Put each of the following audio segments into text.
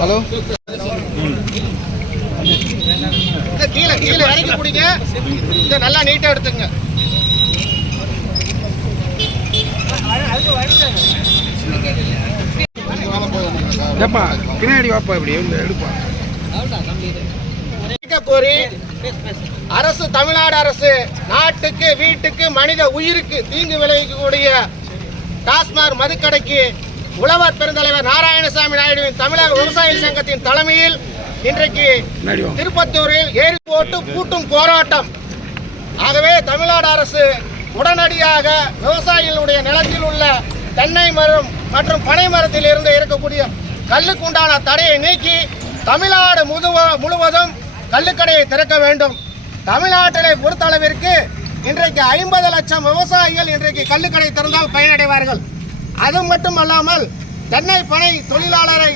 Hello கீழே கீழே இறக்கி பிடிங்க. இதை நல்லா நீட்டாக எடுத்துங்க. பின்னாடி வாப்பா இப்படி எடுப்பா கோரி அரசு, தமிழ்நாடு அரசு நாட்டுக்கு, வீட்டுக்கு, மனித உயிருக்கு தீங்கு விளைவிக்கக்கூடிய டாஸ்மாக் மதுக்கடைக்கு உழவர் பெருந்தலைவர் நாராயணசாமி நாயுடுவின் தமிழக விவசாய சங்கத்தின் தலைமையில் இன்றைக்கு திருப்பத்தூரில் ஏரி போட்டு பூட்டும் போராட்டம். ஆகவே தமிழ்நாடு அரசு உடனடியாக விவசாயிகளுடைய நிலத்தில் உள்ள தென்னை மரம் மற்றும் பனை மரத்தில் இருந்து இருக்கக்கூடிய கல்லுக்குண்டான தடையை நீக்கி தமிழ்நாடு முழுவதும் கள்ளுக்கடையை திறக்க வேண்டும். தமிழ்நாட்டிலே பொறுத்தளவிற்கு இன்றைக்கு 50 லட்சம் விவசாயிகள் இன்றைக்கு கள்ளுக்கடை திறந்தால் பயனடைவார்கள். அது மட்டுமல்லாமல் தென்னை பனை தொழிலாளரை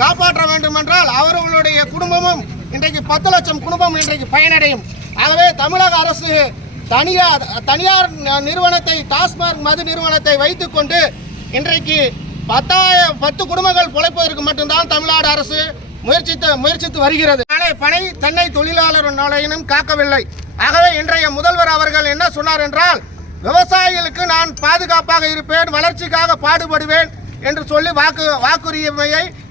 காப்பாற்ற வேண்டும் என்றால் அவர்களுடைய குடும்பமும் இன்றைக்கு 10 லட்சம் குடும்பம் இன்றைக்கு பயனடையும். ஆகவே தமிழக அரசு தனியார் நிறுவனத்தை, டாஸ்மாக் மது நிறுவனத்தை வைத்துக்கொண்டு இன்றைக்கு 10 குடும்பங்கள் பிழைப்பதற்கு மட்டும்தான் தமிழ்நாடு அரசு முயற்சித்து வருகிறது. பனை தென்னை தொழிலாளர் நலனையும் காக்கவில்லை. ஆகவே இன்றைய முதல்வர் அவர்கள் என்ன சொன்னார் என்றால், விவசாயிகளுக்கு நான் பாதுகாப்பாக இருப்பேன், வளர்ச்சிக்காக பாடுபடுவேன் என்று சொல்லி வாக்குறுதியை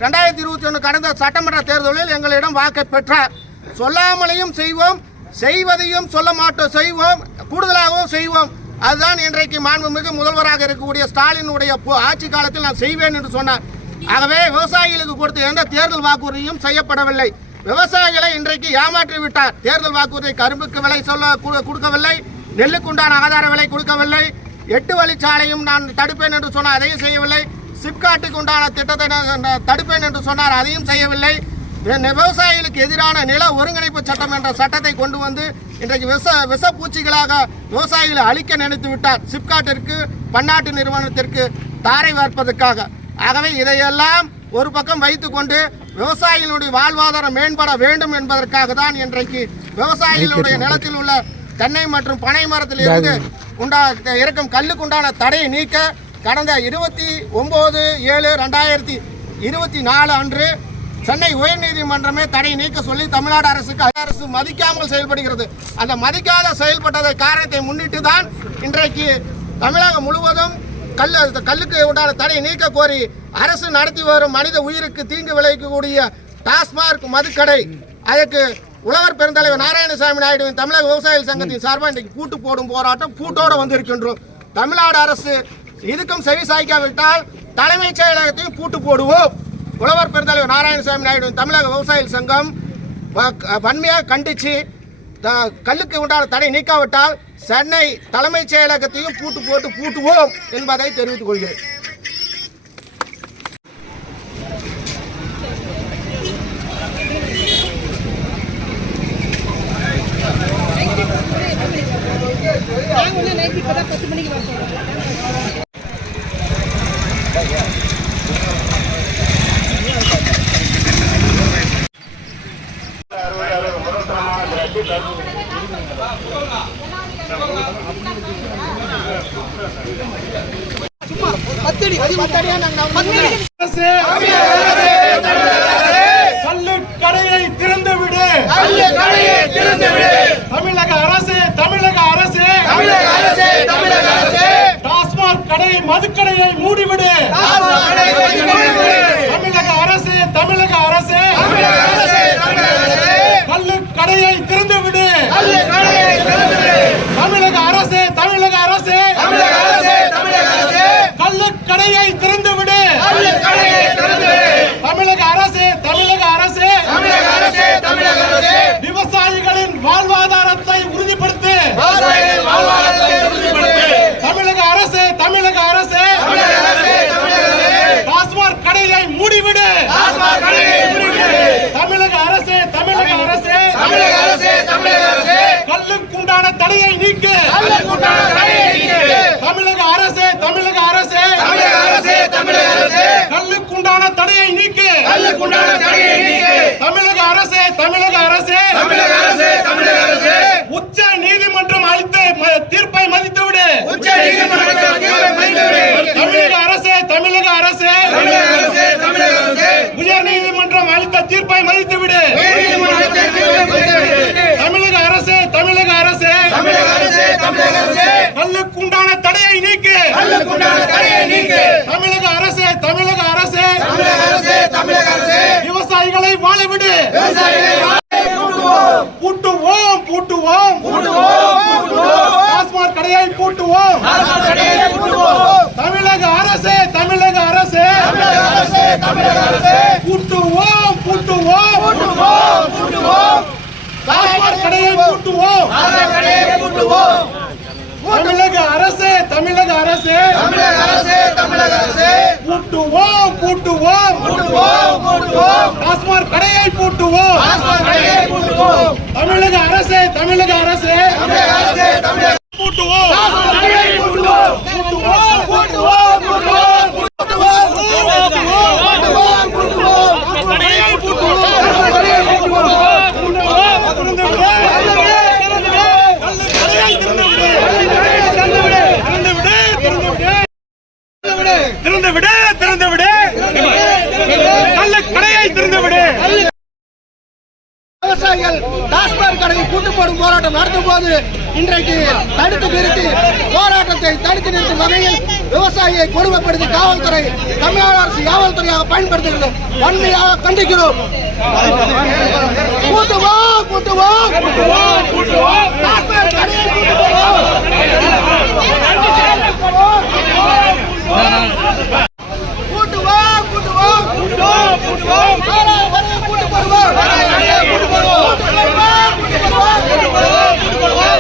2021 கடந்த சட்டமன்ற தேர்தலில் எங்களிடம் வாக்கை பெற்றார். சொல்லாமலையும் செய்வோம், செய்வதையும் சொல்ல மாட்டோம், செய்வோம், கூடுதலாகவும் செய்வோம். அதுதான் இன்றைக்கு மாண்புமிகு முதல்வராக இருக்கக்கூடிய ஸ்டாலினுடைய ஆட்சி காலத்தில் நான் செய்வேன் என்று சொன்னார். ஆகவே விவசாயிகளுக்கு கொடுத்த எந்த தேர்தல் வாக்குறுதியும் செய்யப்படவில்லை. விவசாயிகளை இன்றைக்கு ஏமாற்றி விட்டார். தேர்தல் வாக்குறுதி கரும்புக்கு விலை கொடுக்கவில்லை, நெல்லுக்குண்டான ஆதார விலை கொடுக்கவில்லை, 8 வழிச்சாலையும் நான் தடுப்பேன் என்று சொன்னார், அதையும் செய்யவில்லை. சிப்காட்டுக்கு உண்டான திட்டத்தை தடுப்பேன் என்று சொன்னார், அதையும் செய்யவில்லை. விவசாயிகளுக்கு எதிரான நில ஒருங்கிணைப்பு சட்டம் என்ற சட்டத்தை கொண்டு வந்து இன்றைக்கு விஷப்பூச்சிகளாக விவசாயிகளை அழிக்க நினைத்து விட்டார். சிப்காட்டிற்கு, பன்னாட்டு நிறுவனத்திற்கு தாரை வார்ப்பதற்காக. ஆகவே இதையெல்லாம் ஒரு பக்கம் வைத்துக்கொண்டு விவசாயிகளுடைய வாழ்வாதாரம் மேம்பட வேண்டும் என்பதற்காக தான் இன்றைக்கு விவசாயிகளுடைய நிலத்தில் உள்ள தென்னை மற்றும் பனை மரத்தில் இருந்து இருக்கும் கல்லுக்குண்டான தடையை நீக்க கடந்த 29/7/2024 அன்று சென்னை உயர்நீதிமன்றமே தடை நீக்க சொல்லி தமிழ்நாடு அரசு மதிக்காமல் செயல்படுகிறது. அந்த மதிக்காத செயல்பட்டதை காரணத்தை முன்னிட்டு தான் இன்றைக்கு தமிழகம் முழுவதும் கல்லுக்கு உண்டான தடை நீக்க கோரி அரசு நடத்தி வரும் மனித உயிருக்கு தீங்கு விளைவிக்கக்கூடிய டாஸ்மாக் மதுக்கடை, அதற்கு உழவர் பெருந்தலைவர் நாராயணசாமி நாயுடுவின் தமிழக விவசாயிகள் சங்கத்தின் சார்பாக இன்றைக்கு பூட்டு போடும் போராட்டம் கூட்டோடு வந்திருக்கின்றோம். தமிழ்நாடு அரசு இதுக்கும் செவி சாய்க்காவிட்டால் தலைமைச் செயலகத்தையும் பூட்டு போடுவோம். உழவர் பெருந்தலைவர் நாராயணசாமி நாயுடுவின் தமிழக விவசாயிகள் சங்கம் வன்மையாக கண்டித்து கல்லுக்கு உண்டான தடை நீக்காவிட்டால் சென்னை தலைமைச் செயலகத்தையும் பூட்டுவோம் என்பதை தெரிவித்துக் கொள்கிறேன். கல்லுக்கடையை திறந்துவிடு தமிழக அரசு, டாஸ்மாக் கடை மதுக்கடையை மூடிவிடு தமிழக அரசு, கல்லுக்கடையை திறந்துவிடு தமிழக அரசு, கல்லுக்கடையை திறந்துவிடு தமிழக அரசு, விவசாயிகளின் வாழ்வாதாரத்தை உறுதிப்படுத்து தமிழக அரசு, டாஸ்மாக் கடையை மூடிவிடு தமிழக அரசு, கல்லுக்குண்டான தடையை நீக்கு தமிழக அரசு, கல்லுக்குண்டான தடையை நீக்கு தமிழக அரசு, உச்ச நீதிமன்றம் அளித்த தீர்ப்பை மதித்துவிடு தமிழக அரசு, உயர் நீதிமன்றம் கள்ளுக்குண்டான தடையை நீக்கு. தமிழக அரசே தமிழக அரசே தமிழக அரசே தமிழக அரசே விவசாயிகளை வாழ விடு. விவசாயிகளை பூட்டுவோம் பூட்டுவோம் பூட்டுவோம் டாஸ்மாக் கடையை பூட்டுவோம். கடையை பூட்டுவோம். தமிழக அரசே தமிழக அரசே தமிழக அரசே தமிழக அரசே பூட்டுவோம் பூட்டுவோம் பூட்டுவோம் டாஸ்மாக் கடையை பூட்டுவோம். கடையை பூட்டுவோம். தமிழக அரசே தமிழக அரசே தமிழக அரசே தமிழக அரசே பூட்டுவோம் பூட்டுவோம் டாஸ்மாக் கடையை பூட்டுவோம். கடையை பூட்டுவோம். தமிழக அரசே தமிழக அரசே தமிழக அரசே தமிழக பூட்டுவோம் கடையை பூட்டுவோம். பூட்டுவோம் பூட்டுவோம் பூட்டுவோம் பூட்டுவோம் பூட்டுவோம் கடையை பூட்டுவோம். கடையை பூட்டுவோம். திறந்து விடு. கடையை திறந்து விடு. திறந்து விடு. திறந்து விடு. கள்ள கடையை திறந்து விடு. விவசாயிகள் டாஸ்மாக் கடையை பூட்டு போடும் போராட்டம் நடத்தும் போது இன்றைக்கு தடுத்து நிறுத்தி போராட்டத்தை தடுத்து நிறுத்தும் வகையில் விவசாயியை கொடுமைப்படுத்தி காவல்துறை தமிழ்நாடு அரசு காவல்துறையாக பயன்படுத்துகிறது. வன்மையாக கண்டிக்கிறோம். பூட்டுவோம் பூட்டுவோம் டாஸ்மாக் கடையை பூட்டுவோம். பூட்டுவோம் பூட்டுவோம்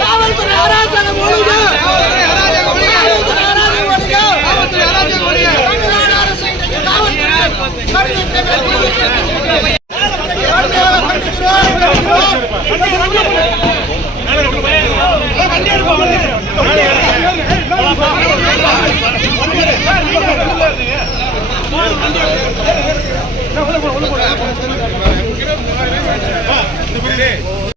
காவல்துறை அராஜகம் ஒழிக. தமிழ்நாடு அரசு இன்றைக்கு காவல்துறை கண்டிக்கிறோம்.